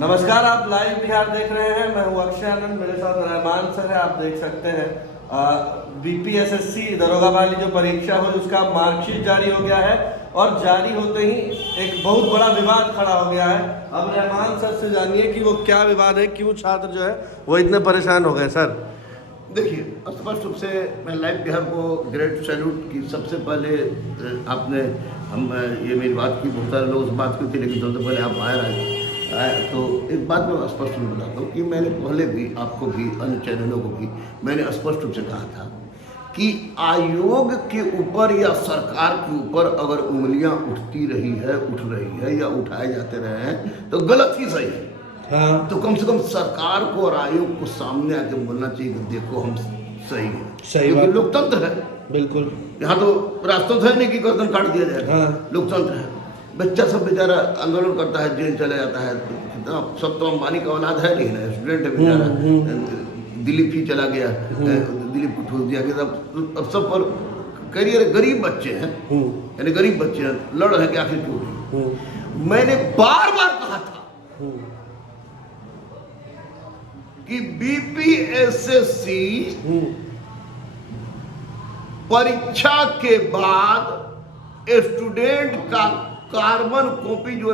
नमस्कार, आप लाइव बिहार देख रहे हैं। मैं हूं अक्षय आनंद, मेरे साथ रहमान सर है। आप देख सकते हैं बीपीएसएससी दरोगा वाली जो परीक्षा हुई उसका मार्कशीट जारी हो गया है और जारी होते ही एक बहुत बड़ा विवाद खड़ा हो गया है। अब रहमान सर से जानिए कि वो क्या विवाद है, क्यों छात्र जो है वो इतने परेशान हो गए। सर देखिए, स्पष्ट रूप से मैं लाइव बिहार को ग्रेट सैल्यूट की सबसे पहले आपने ये मेरी बात की, बहुत सारे लोग उस बात की थी, लेकिन सबसे पहले आप आए रहे। तो एक बात मैं स्पष्ट रूप से बताता हूँ कि मैंने पहले भी आपको भी अन्य चैनलों को भी मैंने स्पष्ट रूप से कहा था कि आयोग के ऊपर या सरकार के ऊपर अगर उंगलियां उठ रही है या उठाए जाते रहे हैं तो गलत ही सही है। हाँ, तो कम से कम सरकार को और आयोग को सामने आके बोलना चाहिए कि देखो हम सही है, सही बात। लोकतंत्र है। बिल्कुल, यहाँ तो राष्ट्र है नहीं कि गर्दन काट दिया जाएगा। हाँ। लोकतंत्र है। बच्चा सब बेचारा आंदोलन करता है, जेल चला जाता है। सब तो अंबानी का औलाद है नहीं ना, स्टूडेंट है बेचारा। दिलीप ही चला गया, दिलीप को ठूस दिया गया। अब सब पर करियर गरीब बच्चे हैं, यानी गरीब बच्चे हैं, लड़ रहे हैं कि आखिर क्यों। मैंने बार बार कहा था कि बीपीएसएससी परीक्षा के बाद स्टूडेंट का कार्बन कॉपी जो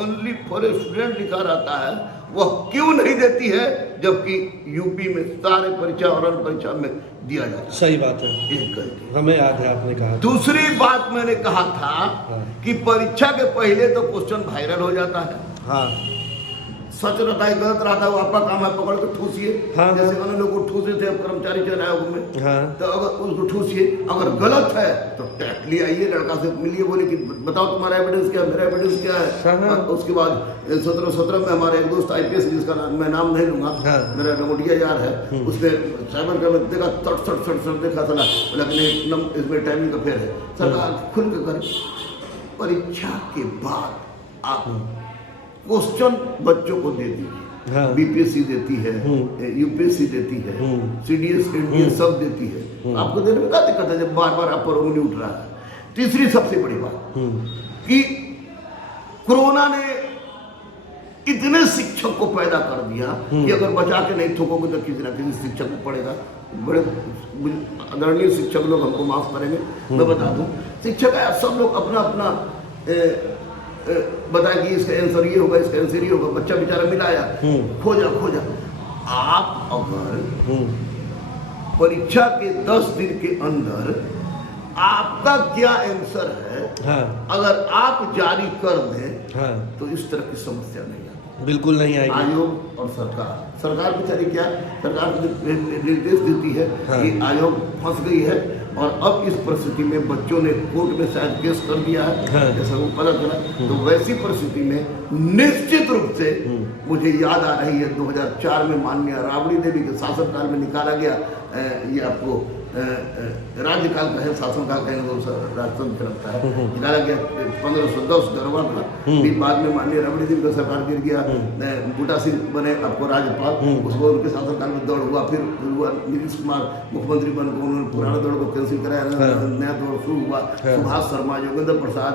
ओनली फॉर स्टूडेंट लिखा रहता है वह क्यों नहीं देती है, जबकि यूपी में सारे परीक्षा और अन्य परीक्षा में दिया जाता है। सही बात है, एक गलती हमें याद है आपने कहा। दूसरी बात मैंने कहा था कि परीक्षा के पहले तो क्वेश्चन वायरल हो जाता है। हाँ, सच रहता है गलत रहता है वो आपका काम है, पकड़ के ठूसिए। हाँ, जैसे अन्य लोग को ठूसे थे कर्मचारी चयन आयोग में। हाँ, तो अगर उसको ठूसिए, अगर गलत है तो टैक ले आइए, लड़का से मिलिए, बोले कि बताओ तुम्हारा एविडेंस क्या है, मेरा एविडेंस क्या है। हाँ। उसके बाद 17 में हमारे एक दोस्त आईपीएस जिसका मैं नाम नहीं लूंगा, हाँ। मेरा लंगोटिया यार है, उसने साइबर का देखा सट देखा था, बोला कि नहीं इसमें टाइमिंग का फेर है। सरकार खुल के करे। परीक्षा के बाद आप क्वेश्चन बच्चों को दे दीजिए। हाँ। बीपीएससी देती है, यूपीएससी देती है, सीडीएस एनडीएस सब देती है। आपको देने में क्या दिक्कत है जब बार बार आप पर उंगली उठ रहा है। तीसरी सबसे बड़ी बात कि कोरोना ने इतने शिक्षक को पैदा कर दिया कि अगर बचा के नहीं थोकोगे तो किसी न किसी शिक्षक को पड़ेगा। बड़े आदरणीय शिक्षक लोग हमको माफ करेंगे, मैं बता दूं, शिक्षक है सब लोग अपना अपना बताया कि इसका आंसर ये होगा, इसका आंसर ये होगा। बच्चा बेचारा मिलाया, खोजा। आप अगर परीक्षा के 10 दिन के अंदर आपका क्या आंसर है, हाँ, अगर आप जारी कर दें, हाँ, तो इस तरह की समस्या नहीं आती। बिल्कुल नहीं आएगी। आयोग और सरकार बेचारी क्या, सरकार निर्देश देती है कि आयोग फंस गई है और अब इस परिस्थिति में बच्चों ने कोर्ट में शायद केस कर दिया है, जैसा वो पता चला। तो वैसी परिस्थिति में निश्चित रूप से मुझे याद आ रही है 2004 में माननीय राबड़ी देवी के शासनकाल में निकाला गया, ये आपको राज्यकाल का है, शासनकाल कहेंगे तो राजतंत्र लगता है, निकाला गया 1510 गरबा का। फिर बाद में माननीय राबड़ी देवी का सरकार गिर गया, बूटा सिंह बने आपको राज्यपाल, उसको उनके शासनकाल में दौड़ हुआ। फिर नीतीश कुमार मुख्यमंत्री बन गए, उन्होंने पुराना दौड़ को कैंसिल कराया, नया दौड़ शुरू हुआ। सुभाष शर्मा, योगेंद्र प्रसाद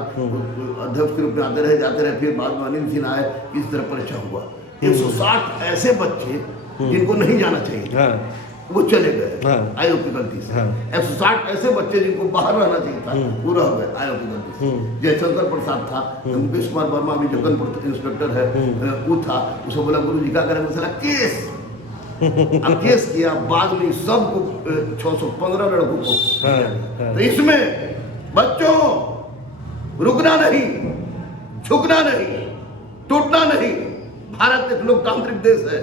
अध्यक्ष के रूप में आते रहे जाते रहे। फिर बाद में अनिल सिन्हा आए, इस तरह परीक्षा हुआ। 160 ऐसे बच्चे जिनको नहीं जाना चाहिए वो चले गए आयोग की गलती से। 160 ऐसे बच्चे जिनको बाहर रहना चाहिए था वो रह गए आयोग की गलती से। जयशंकर प्रसाद था, मुकेश कुमार वर्मा अभी जगन इंस्पेक्टर है, वो था, उसको बोला गुरु जी क्या करें, मसला केस। अब केस किया, बाद में सबको 615 लड़कों को। तो इसमें बच्चों रुकना नहीं, झुकना नहीं, टूटना नहीं। भारत एक लोकतांत्रिक देश है।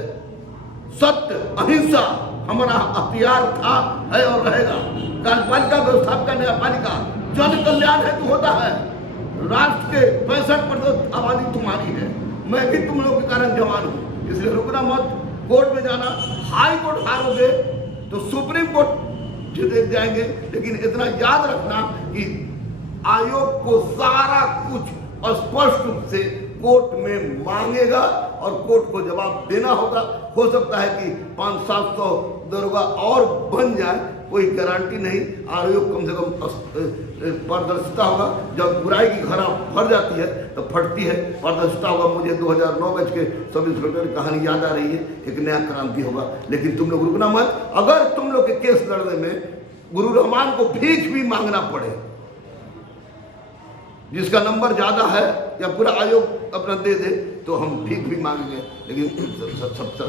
सत्य, अहिंसा हमारा हथियार था, है और रहेगा। कार्यपालिका व्यवस्थापिका न्यायपालिका जन कल्याण हेतु होता है। राष्ट्र के 65% आबादी तुम्हारी है, मैं भी तुम लोग के कारण जवान हूँ, इसलिए रुकना मत। कोर्ट में जाना, हाई कोर्ट हारोगे तो सुप्रीम कोर्ट जीत जाएंगे, लेकिन इतना याद रखना कि आयोग को सारा कुछ स्पष्ट रूप से कोर्ट में मांगेगा और कोर्ट को जवाब देना होगा। हो सकता है कि 500-700 दरोगा और बन जाए, कोई गारंटी नहीं। आयोग कम से कम पारदर्शिता होगा। जब बुराई की घड़ा भर जाती है तो फटती है, पारदर्शिता होगा। मुझे 2009 बैच के सब इंस्पेक्टर की कहानी याद आ रही है। एक नया क्रांति होगा। लेकिन तुम लोग रुकना मत। अगर तुम लोग के केस लड़ने में गुरु रहमान को भीख भी मांगना पड़े, जिसका नंबर ज्यादा है या पूरा आयोग अपना दे दे, तो हम भीख भी मांगेंगे। लेकिन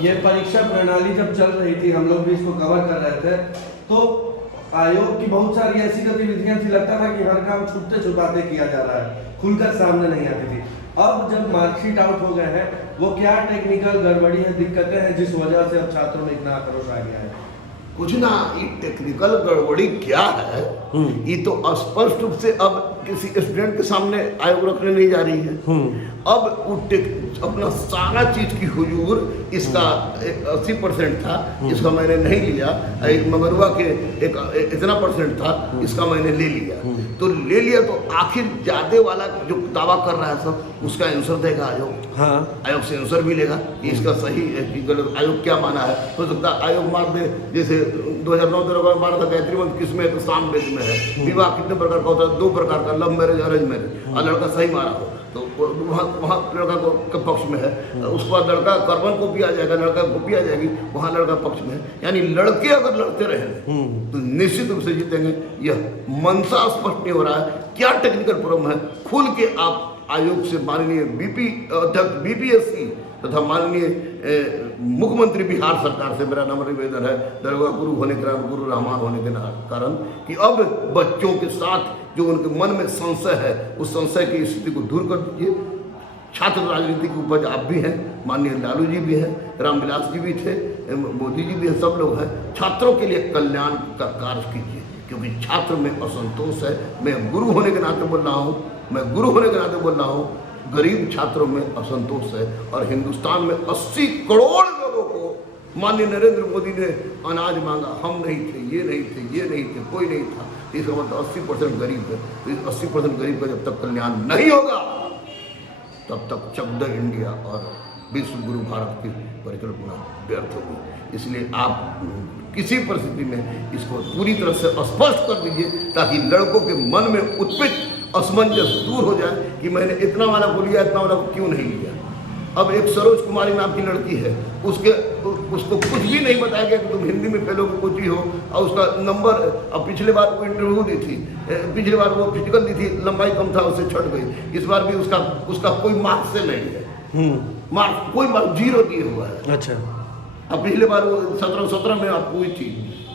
ये परीक्षा प्रणाली जब चल रही थी, हम लोग भी इसको कवर कर रहे थे, तो आयोग की बहुत सारी ऐसी गतिविधियां थी, लगता था कि हर काम छुपते छुपाते किया जा रहा है, खुलकर सामने नहीं आती थी। अब जब मार्कशीट आउट हो गए हैं, वो क्या टेक्निकल गड़बड़ी है, दिक्कतें हैं, जिस वजह से अब छात्रों में इतना आक्रोश आ गया है? कुछ ना, ये टेक्निकल गड़बड़ी क्या है, ये तो स्पष्ट रूप से अब किसी स्टूडेंट के सामने आयोग रखने नहीं जा रही है। अब वो अपना सारा चीज की हुजूर, इसका 80% था, इसका मैंने नहीं लिया। एक मगरुआ के एक इतना % था, इसका मैंने ले लिया। तो ले लिया तो आखिर ज्यादा वाला जो दावा कर रहा है सब, उसका आंसर देगा आयोग। हाँ, आयोग से आंसर भी लेगा कि इसका सही है कि गलत, आयोग क्या माना है। हो सकता है आयोग मार दे, जैसे 2009 में मारा था गायत्री मंत्र किस में है, तो साम वेद में है। विवाह कितने प्रकार का होता है? 2 प्रकार का, लव मैरिज, अरेंज मैरिज। और लड़का सही मारा हो तो वहाँ लड़का के पक्ष में है। उसके बाद लड़का कर्बन को भी आ जाएगा, लड़का को भी आ जाएगी, वहाँ लड़का पक्ष में है। यानी लड़के अगर लड़ते रहे तो निश्चित रूप से जीतेंगे। यह मनसा स्पष्ट नहीं हो रहा है। क्या टेक्निकल प्रॉब्लम है, खुल के आप आयोग से माननीय अध्यक्ष BPSC तथा माननीय मुख्यमंत्री बिहार सरकार से मेरा नम्र निवेदन है, दरगाह गुरु होने के कारण, गुरु रहमान होने के कारण, कि अब बच्चों के साथ जो उनके मन में संशय है, उस संशय की स्थिति को दूर कर दीजिए। छात्र राजनीति की उपज आप भी हैं, माननीय लालू जी भी हैं, रामविलास जी भी थे, मोदी जी भी हैं, सब लोग हैं। छात्रों के लिए कल्याण का कार्य कीजिए, क्योंकि छात्र में असंतोष है। मैं गुरु होने के नाते बोल रहा हूँ, मैं गुरु होने के नाते बोल रहा हूँ, गरीब छात्रों में असंतोष है। और हिंदुस्तान में 80 करोड़ लोगों को माननीय नरेंद्र मोदी ने अनाज मांगा, हम नहीं थे, ये नहीं थे, ये नहीं थे, कोई नहीं था। इसका मतलब 80% गरीब है। तो इस 80% गरीब का जब तक कल्याण नहीं होगा, तब तक चकदर इंडिया और विश्व गुरु भारत की परिकल्पना व्यर्थ होगी। इसलिए आप किसी परिस्थिति में इसको पूरी तरह से स्पष्ट कर दीजिए, ताकि लड़कों के मन में उत्पित असमंजस दूर हो जाए कि मैंने इतना वाला को लिया, इतना वाला को क्यों नहीं लिया। अब एक सरोज कुमारी नाम की लड़की है, उसको कुछ भी नहीं बताया गया कि तुम हिंदी में फेल हो, कुछ भी हो। और उसका नंबर, अब पिछले बार वो इंटरव्यू दी थी, पिछले बार वो फिजिकल दी थी, लंबाई कम था, उससे छट गई। इस बार भी उसका कोई मार्क्स से नहीं है, मार्क्स कोई मार्क्स 0 दिए हुआ है। अच्छा, अब पिछले बार वो 17 में आपको हुई थी,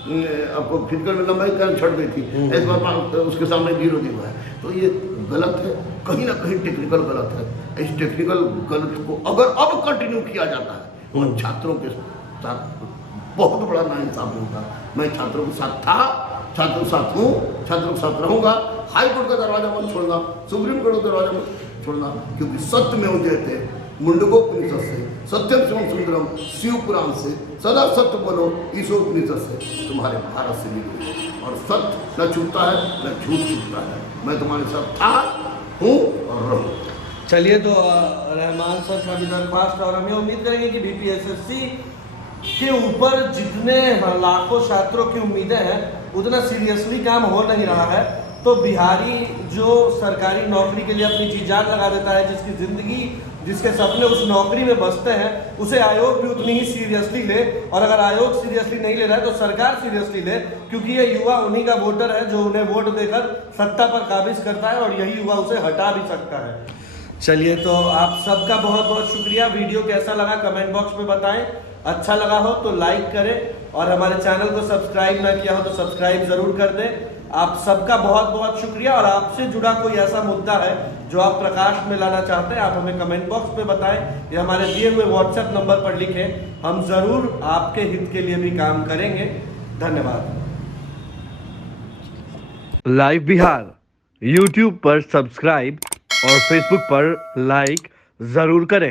आपको फिजिकल में लंबाई कारण छट गई थी, इस बार उसके सामने 0 दिया हुआ है। तो ये गलत है, कहीं ना कहीं टेक्निकल गलत है। इस टेक्निकल गलत को अगर अब कंटिन्यू किया जाता है और छात्रों के साथ बहुत बड़ा नाइंसाफ होगा। मैं छात्रों के साथ था, छात्रों के साथ हूँ, छात्रों के साथ रहूँगा। हाई कोर्ट का दरवाजा मत छोड़ना, सुप्रीम कोर्ट का दरवाजा मत छोड़ना, क्योंकि सत्य में जयते मुंडकोपनिषद से, सत्यम शिवम सुंदरम शिव पुराण से, सदा सत्य बोलो ईशोपनिषद से तुम्हारे भारत से मिले। और सत्य न छूटता है, न झूठ छूटता है। मैं तुम्हारे साथ था, हूँ और रहूँ। चलिए, तो रहमान सर का भी दरख्वास्त, और हमें उम्मीद करेंगे कि BPSSC के ऊपर जितने लाखों छात्रों की उम्मीदें हैं, उतना सीरियसली काम हो नहीं रहा है। तो बिहारी जो सरकारी नौकरी के लिए अपनी जी जान लगा देता है, जिसकी ज़िंदगी, जिसके सपने उस नौकरी में बसते हैं, उसे आयोग भी उतनी ही सीरियसली ले। और अगर आयोग सीरियसली नहीं ले रहा है तो सरकार सीरियसली ले, क्योंकि ये युवा उन्हीं का वोटर है जो उन्हें वोट देकर सत्ता पर काबिज करता है, और यही युवा उसे हटा भी सकता है। चलिए, तो आप सबका बहुत बहुत शुक्रिया। वीडियो कैसा लगा कमेंट बॉक्स में बताएं। अच्छा लगा हो तो लाइक करें, और हमारे चैनल को सब्सक्राइब ना किया हो तो सब्सक्राइब ज़रूर कर दें। आप सबका बहुत बहुत शुक्रिया। और आपसे जुड़ा कोई ऐसा मुद्दा है जो आप प्रकाश में लाना चाहते हैं, आप हमें कमेंट बॉक्स पे बताएं या हमारे दिए हुए व्हाट्सएप नंबर पर लिखें। हम ज़रूर आपके हित के लिए भी काम करेंगे। धन्यवाद। लाइव बिहार YouTube पर सब्सक्राइब और Facebook पर लाइक ज़रूर करें।